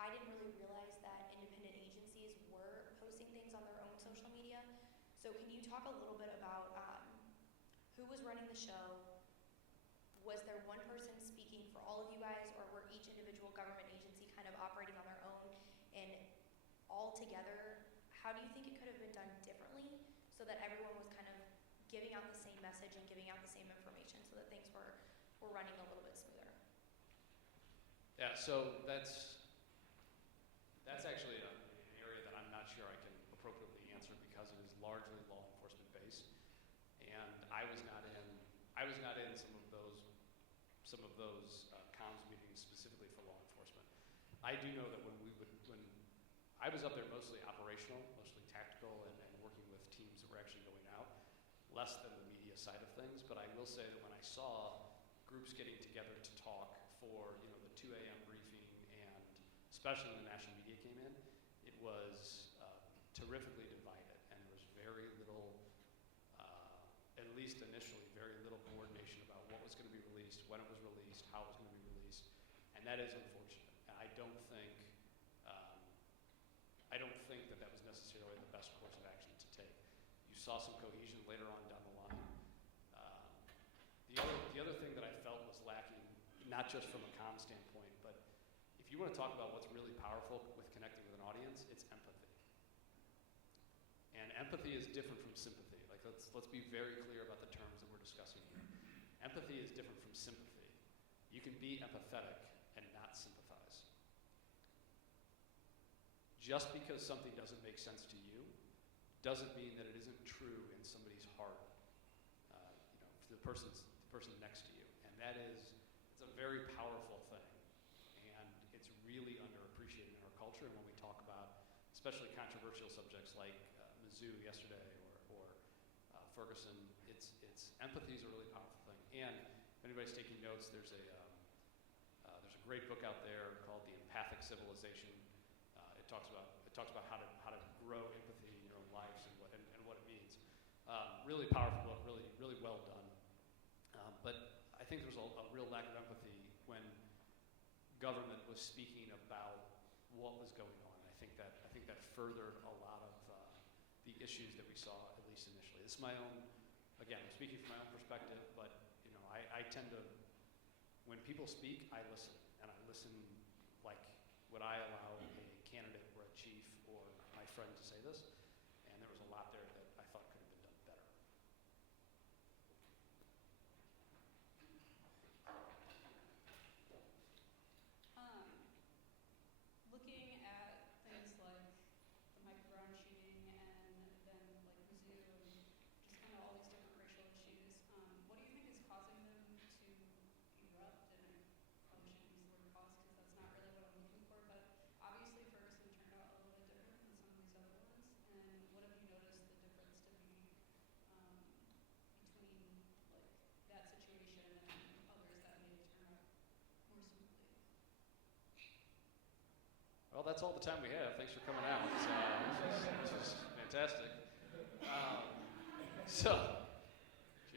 I didn't really realize that independent agencies were posting things on their own social media. So can you talk a little bit about who was running the show? Was there one person speaking for all of you guys, or were each individual government agency kind of operating on their own? And all together, how do you think it could have been done differently so that everyone was kind of giving out the same message and giving out the same information so that things were running a little bit smoother? Yeah, so that's actually an area that I'm not sure I can appropriately answer because it is largely law enforcement based, and I was not in some of those comms meetings specifically for law enforcement. I do know that when I was up there, mostly operational, mostly tactical, and working with teams that were actually going out, less than the media side of things. But I will say that when I saw groups getting together to talk for the 2 a.m. briefing, and especially when the national media came in, it was terrifically divided, and there was very little, at least initially, very little coordination about what was going to be released, when it was released, how it was going to be released, and that is unfortunate. And I don't think that was necessarily the best course of action to take. You saw some cohesion later on down the line. The other thing that I felt was lacking, not just from a comm standpoint, but if you want to talk about what's really powerful with connecting with an audience, it's empathy. And empathy is different from sympathy. Like let's be very clear about the terms that we're discussing here. Empathy is different from sympathy. You can be empathetic and not sympathize. Just because something doesn't make sense to you doesn't mean that it isn't true in somebody's heart, for the person next to you. And it's a very powerful thing. And it's really underappreciated in our culture. And when we talk about, especially controversial subjects like Mizzou yesterday or Ferguson, it's empathy is a really powerful thing. And if anybody's taking notes, there's a great book out there called The Empathic Civilization. It talks about how to grow empathy in your own lives and what it means. Really powerful book, really well done. But I think there was a real lack of empathy when government was speaking about what was going on. I think that furthered a lot of the issues that we saw, at least initially. This is my own, again, I'm speaking from my own perspective, but I tend to, when people speak, I listen, and I listen like would I allow a candidate or a chief or my friend to say this, and there was a lot there that I thought could have been done better. Looking at things like the Mike Brown shooting and then like Mizzou and just kind of all these different racial issues, what do you think is causing them to erupt? And I probably shouldn't use the word cause because that's not really what I'm looking for, but obviously Ferguson turned out a little bit different than some of these other ones. And what have you noticed the difference to be between like that situation and others that maybe turn out more smoothly? Well, that's all the time we have. Thanks for coming out. This is fantastic.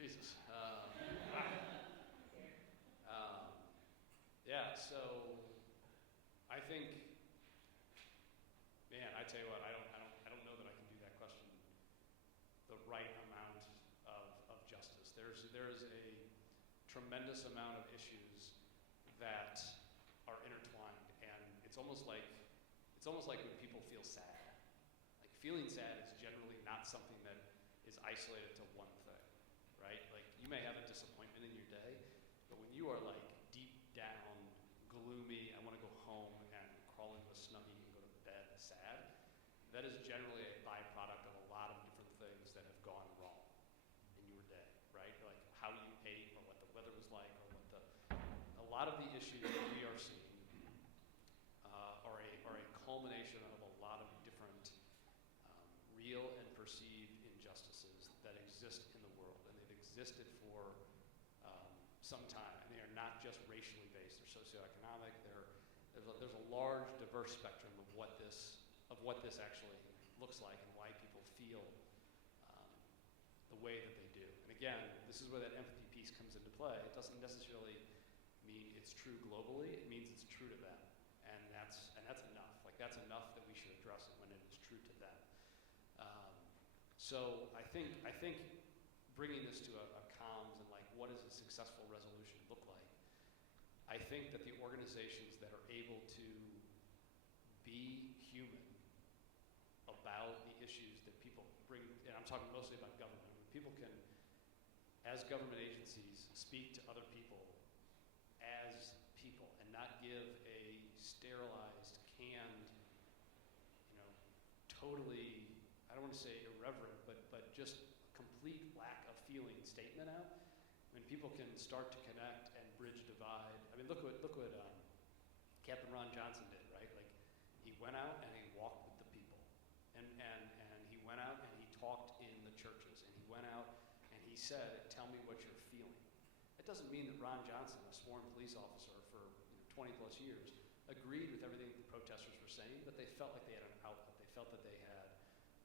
Jesus. Yeah, so I think, man, I tell you what, I don't know that I can do that question the right amount of justice. There's a tremendous amount of issues that are intertwined, and it's almost like when people feel sad. Like feeling sad is generally not something that is isolated to one thing, right? Like you may have a disappointment in your day, but when you are like deep down, gloomy, I want to go home and crawl into a snuggie and go to bed, that is generally a byproduct of a lot of different things that have gone wrong in your day, right? Like how you ate, or what the weather was like, or a lot of the issues that we are seeing are a culmination of a lot of different real and perceived injustices that exist in the world, and they've existed for some time, and they are not just racially based; they're socioeconomic. There's a large, diverse spectrum of what this actually looks like and why people feel the way that they do. And again, this is where that empathy piece comes into play. It doesn't necessarily mean it's true globally. It means it's true to them, and that's enough. Like that's enough that we should address it when it is true to them. So I think bringing this to a comms and like what does a successful resolution look like? I think that the organizations that are able to be human about the issues that people bring, and I'm talking mostly about government, when people can, as government agencies, speak to other people as people and not give a sterilized, canned, totally, I don't want to say irreverent, but just complete lack of feeling statement out. When people can start to connect and bridge divide. I mean, look what Captain Ron Johnson did, right? Like, he went out and he walked with the people, and he went out and he talked in the churches, and he went out and he said, "Tell me what you're feeling." That doesn't mean that Ron Johnson, a sworn police officer for 20 plus years, agreed with everything that the protesters were saying, but they felt like they had an outlet. They felt that they had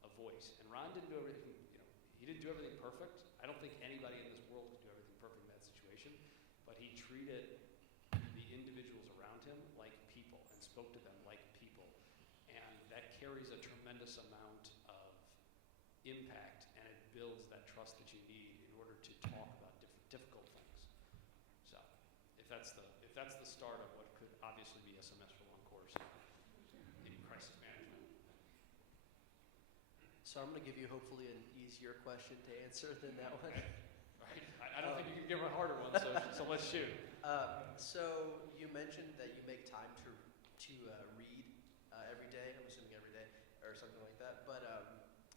a voice. And Ron didn't do everything. He didn't do everything perfect. I don't think anybody in this world could do everything perfect in that situation, but he treated the individuals around him like people and spoke to them like people. And that carries a tremendous amount of impact, and it builds that trust that you need in order to talk about difficult things. So if that's the start of what could obviously be a semester-long course in crisis management. So I'm going to give you hopefully an easier question to answer than that one. Right. I don't think you can give a harder one, so let's shoot. So you mentioned that you make time to read every day. I'm assuming every day or something like that. But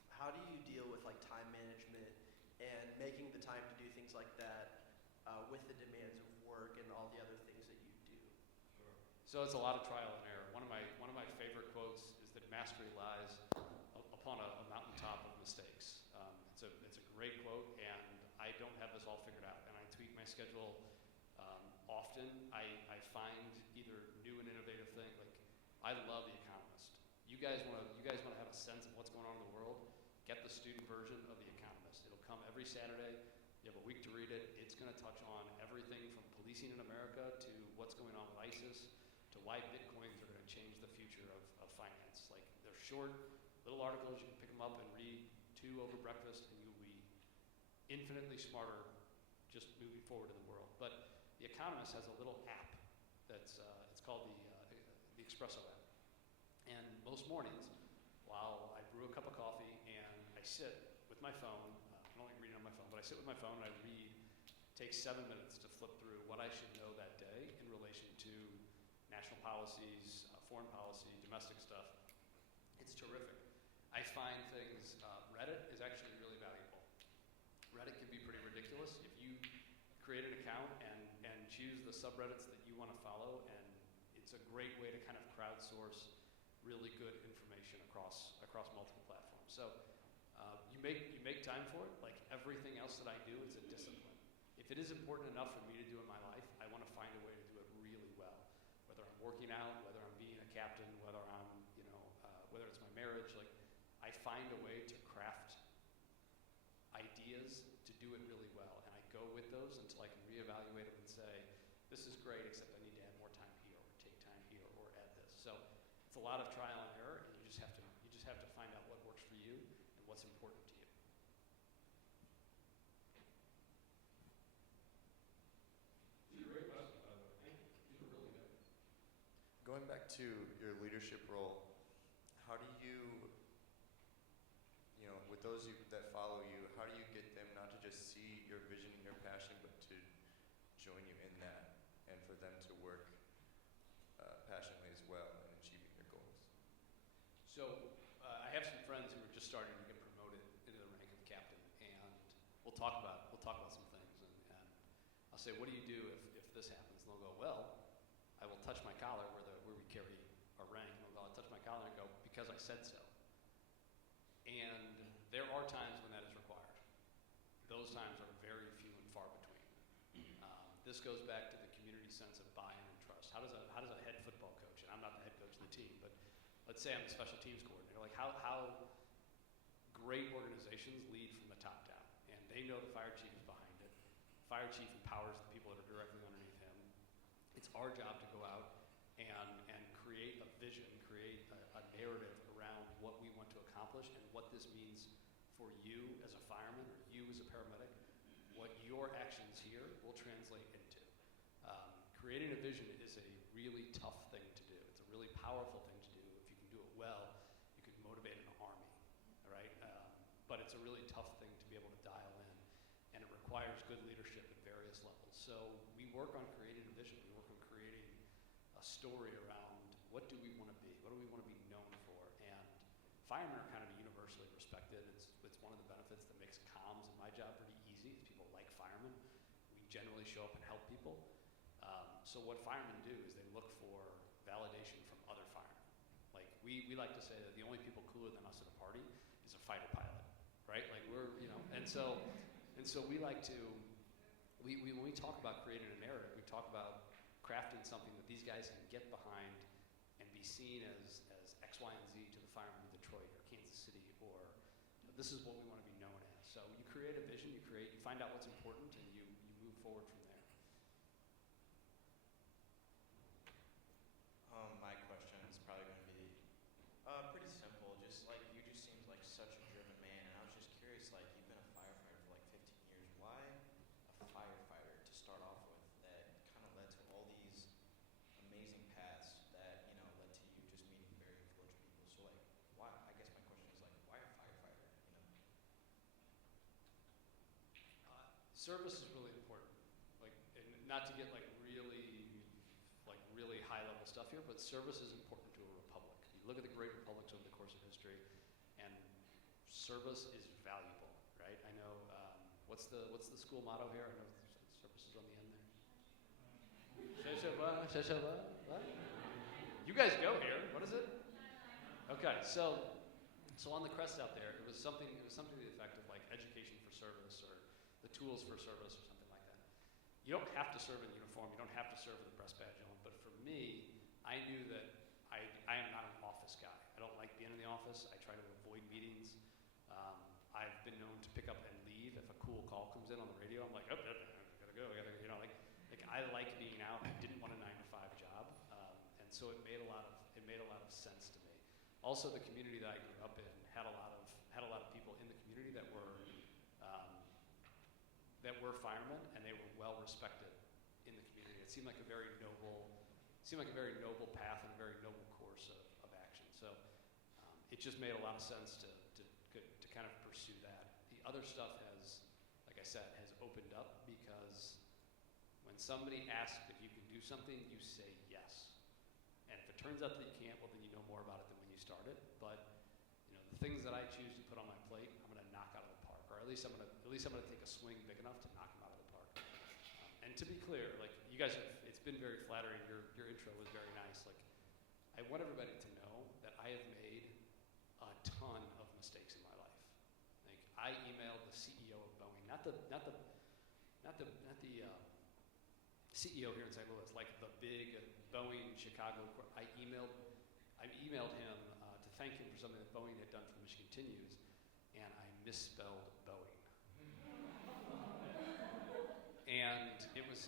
how do you deal with like time management and making the time to do things like that with the demands of work and all the other things that you do? Sure. So it's a lot of trial and error. One of my favorite quotes is that mastery lies upon a mountaintop of mistakes. It's a great quote, and I don't have this all figured out, and I tweak my schedule often. I find either new and innovative things. Like, I love The Economist. You guys want to have a sense of what's going on in the world? Get the student version of The Economist. It'll come every Saturday. You have a week to read it. It's going to touch on everything from policing in America to what's going on with ISIS to why Bitcoins are going to change the future of finance. Like, they're short, little articles. You can pick them up and read 2 over breakfast, and you'll be infinitely smarter just moving forward in the world. But The Economist has a little app that's it's called the Espresso app. And most mornings, while I brew a cup of coffee and I sit with my phone, I don't like reading on my phone, but I sit with my phone and I read. It takes 7 minutes to flip through what I should know that day in relation to national policies, foreign policy, domestic stuff. It's terrific. I find things, Reddit is actually really valuable. Reddit can be pretty ridiculous. If you create an account and choose the subreddits that you want to follow, and it's a great way to kind of crowdsource really good information across multiple platforms. So you make time for it. Like everything else that I do, it's a discipline. If it is important enough for me to do in my life, I want to find a way to do it really well. Whether I'm working out, whether I'm being a captain, whether I'm whether it's my marriage, like I find a way to craft ideas to do it really well, and I go with those until I can reevaluate them and say, this is great, except I need to add more time here, or take time here, or add this. So it's a lot of trial and error, and you just have to find out what works for you and what's important to you. These are great questions, by the way. Thank you. These are really good. Going back to your leadership role, how do you, with those that follow you, how do you get them not to just see your vision and your passion, but to join you in that, and for them to work passionately as well in achieving your goals? So I have just starting to get promoted into the rank of captain, and we'll talk about some things, and I'll say, what do you do if this happens? And they'll go, well, I will touch my collar where we carry our rank, and I'll touch my collar and go, because I said so. And there are times when that is required. Those times are very few and far between. This goes back to the community sense of buy-in and trust. How does a head football coach, and I'm not the head coach of the team, but let's say I'm the special teams coordinator, like how great organizations lead from the top down, and they know the fire chief is behind it. Fire chief empowers the people that are directly underneath him. It's our job to go out and create a vision, create a narrative around what we want to accomplish and what this means for you as a fireman or you as a paramedic, what your actions here will translate into. Creating a vision is a really tough thing to do. It's a really powerful thing to do. If you can do it well, you can motivate an army, all right? But it's a really tough thing to be able to dial in, and it requires good leadership at various levels. So we work on creating a vision. We work on creating a story around what do we want to be? What do we want to be known for? And firemen are kind of universally respected. It's one of the benefits that makes comms in my job pretty easy. Is people like firemen. We generally show up and help people. So what firemen do is they look for validation from other firemen. Like we like to say that the only people cooler than us at a party is a fighter pilot, right? Like we're, and so we like to, when we talk about creating a narrative, we talk about crafting something that these guys can get behind and be seen as X, Y, and Z to the firemen in Detroit or Kansas City, or this is what we want to be known as. So you create a vision, you find out what's important, and you move forward from there. My question is probably going to be pretty simple. Just like you just seems like such a driven man, and I was just curious. Like you've been a firefighter for like 15 years. Why a firefighter to start off with that kind of led to all these amazing paths that led to you just meeting very influential people. So like, why? I guess my question is like, why a firefighter? Service is really important. Like, and not to get like really high level stuff here, but service is important to a republic. You look at the great republics over the course of history, and service is valuable, right? I know. What's the school motto here? I know service is on the end there. You guys go here. What is it? Okay, so on the crest out there, it was something to the effect of like education for service or the tools for service or something like that. You don't have to serve in uniform. You don't have to serve with a breast badge on. But for me, I knew that I am not an office guy. I don't like being in the office. I try to avoid meetings. I've been known to pick up and leave if a cool call comes in on the radio. I'm like, oh, I gotta go. I like being out. I didn't want a 9-to-5 job, and so it made a lot of sense to me. Also, the community that I grew up in had a lot of people in the community that were firemen, and they were well respected in the community. It seemed like a very noble path and a very noble course of action. So it just made a lot of sense to kind of pursue that. The other stuff has, like I said, has opened up because when somebody asks if you can do something, you say yes. And if it turns out that you can't, well, then you know more about it than when you started. But the things that I choose to put on my plate, I'm going to knock out of the park, or at least I'm going to take a swing big enough to knock them out of the park. And to be clear, like you guys it's been very flattering. Your intro was very nice. Like I want everybody to know that I have made a ton of mistakes in my life. Like I emailed the CEO of Boeing, not the CEO here in St. Louis, like the big Boeing Chicago. I emailed him to thank him for something that Boeing had done for Michigan Continues, and I misspelled Boeing. And it was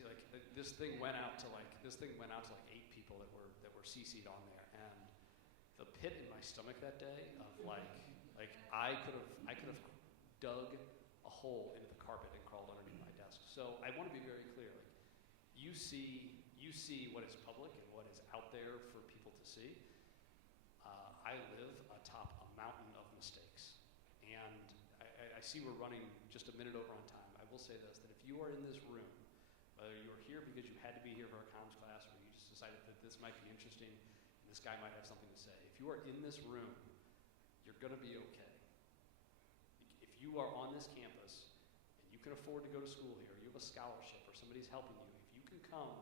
like this thing went out to like 8 people that were CC'd on there, and the pit in my stomach that day of like I could have dug a hole into the carpet and crawled underneath my desk. So I want to be very clear. Like you see what is public and what is out there for people to see. I live atop a mountain of mistakes, and I see we're running just a minute over on time. I will say this, that if you are in this room, whether you are here because you had to be here for a comms class or you just decided that this might be interesting and this guy might have something to say, if you are in this room, you're going to be okay. If you are on this campus and you can afford to go to school here, you have a scholarship or somebody's helping you, if you can come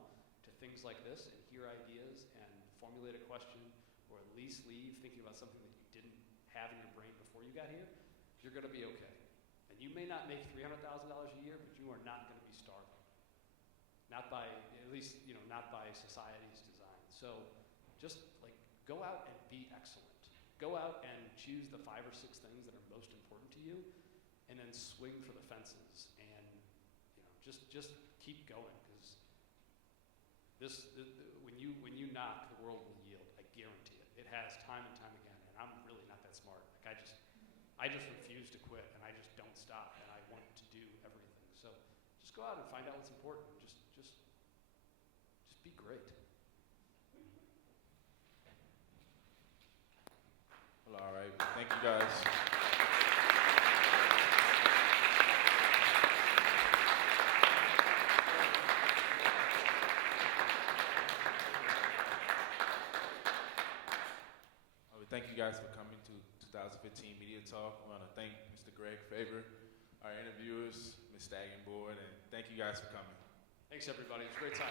to things like this and hear ideas and formulate a question or at least leave thinking about something that you didn't have in your brain before you got here, you're going to be okay. And you may not make $300,000 a year, but you are not going to be starving. Not by, at least, not by society's design. So just like go out and be excellent. Go out and choose the 5 or 6 things that are most important to you and then swing for the fences and just keep going, because when you knock, the world will yield. I guarantee it. It has time and time again, and I'm really not that smart. Like I just refuse to quit, and I just don't stop, and I want to do everything. So just go out and find out what's important. Just be great. Well, all right. Thank you, guys. Thank you guys for coming to 2015 Media Talk. I want to thank Mr. Greg Faber, our interviewers, Ms. Staggenboard, and thank you guys for coming. Thanks, everybody. It was a great time.